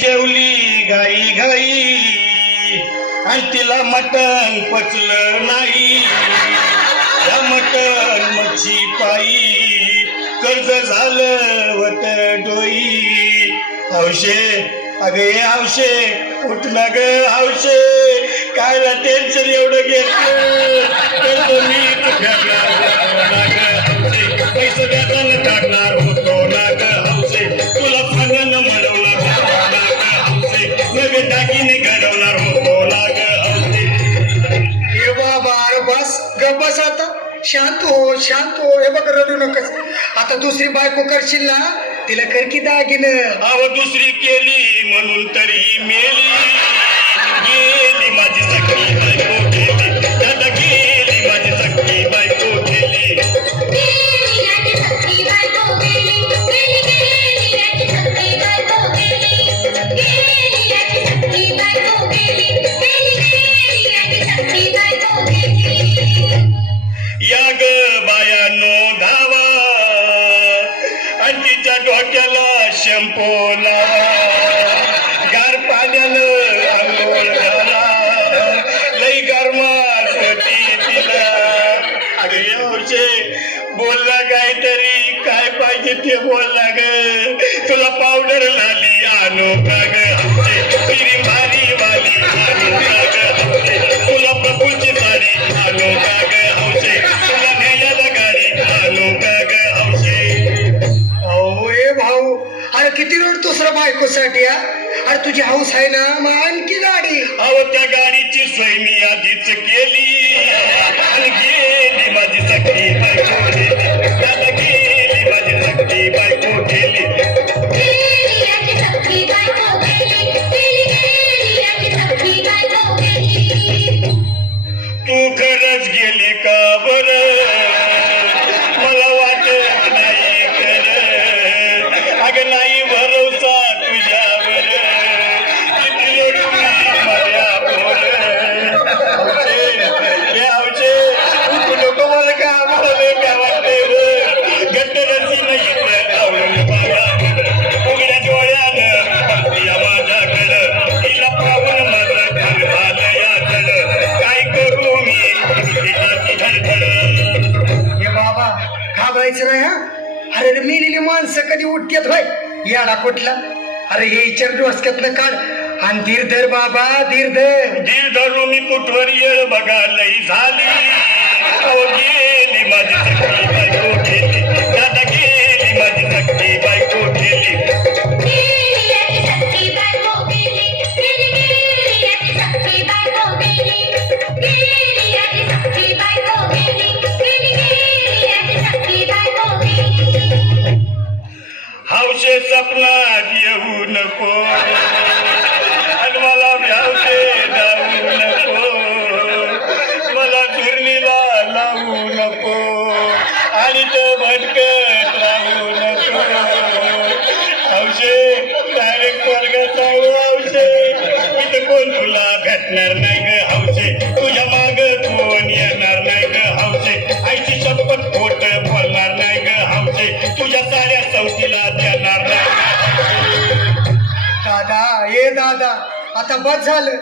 जेवली घाई घाई आणि तिला मटण पचलं नाही. या मटण मच्छी पायी कर्ज झालं वत डोई. हौशे अगे हौशे उठ ना ग हौशे, कायला टेन्शन एवढं घेतलं तर मी पैसे व्याजानं टाकणार होतो ना ग हौशे. तुला फंगन मिळवणार ना ग हौशे, नग दागिने घडवणार होतो ना ग हौशे. हे बाबा अरे बस गप बस आता, शांत हो शांत हो. हे बघ रडू नकस. आता दुसरी बायको करशील ना, तिला कर की दागिनं. अव दुसरी केली म्हणून तरी मेली. गेली माझी सखी बायको गेली, दादा गेली माझी सखी बायको गेली. या ग बायानो धावा आणि तिच्या डोक्याला शॅम्पू लावा. गार पाण्यानं आंघोळ घाला, लई गरमाट होती तिला. अगे हौशे बोलला काहीतरी, काय पाहिजे ते बोलला ग. तुला पावडर लाली आणू का ग हौशे, पिरी भारी वाली आणू का ग हौशे. तुला प्रभूची साडी आणू का ग हौशे, तुला न्यायला गाडी आणू का ग हौशे. अहो हे भाऊ, अरे किती रडतोस रे बायकोसाठी हा. अरे तुझी हौस आहे ना, मग आणखी गाडी. अहो त्या गाडीची सोय मी आधीच केली आणि गेली माझी सखी बायको गेली. दादा गेली माझी सखी बायको गेली. तू खरंच गेली का बरं, मला वाटत नाही खरं. अगं नाही भरोसा तुझ्यावर, किती लोटू माझ्या पोर. हे हौशे तू नको मला का, मला लय काय वाटतंय. गट्टरची नाही आवडून बघा उघड्या डोळ्यानं बघतीया माझ्याकडं. तिला पाहून माझं घर झालं याकडं. काय करू मी तिची धडधड. हे बाबा घाबरायचं नाही हा. अरे रे मेलेली माणसं कधी उठतात होय याडा कुठला. अरे हे विचार डोसक्यातलं काढ आणि धीर धर बाबा, धीर धर. धीर धरू मी कुठवर येळ बघा लई झाली. अहो गेली माझी सखी बायको गेली, दादा गेली माझी सखी बायको गेली. हौशे सपनात येऊ नको आणि मला भ्यावते जाऊ नको. मला धुरणीला लावू नको आणि तो भटकत राहू नको. हौशे डायरेक्ट वर्गात जाऊ हौशे, इथं कोण तुला भेटणार नाही ग हौशे. तुझ्या माग कोण येणार नाही ग हौशे. आईची शपथ खोट बोलणार नाही ग हौशे. तुझ्या साऱ्या चौकीला देणार नाही. दादा ये दादा, आता बस झालं,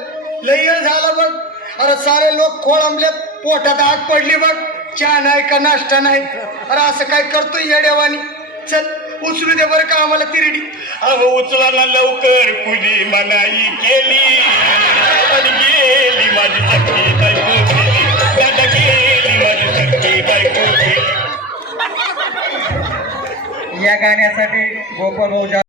लय वेळ झाला बघ. अरे सारे लोक खोळंबलेत, पोटात आग पडली बघ. चहा नाही का नाश्ता नाही. अरे असं काय करतोय येड्यावानी. चल उचलू दे बरं का आम्हाला तिरडी. अहो उचला ना लवकर, कुणी मनाई केली आणि गेली माझी सखी बायको गेली. दादा गेली माझी सखी बायको गेली. या गाण्यासाठी गोपाळ भाऊ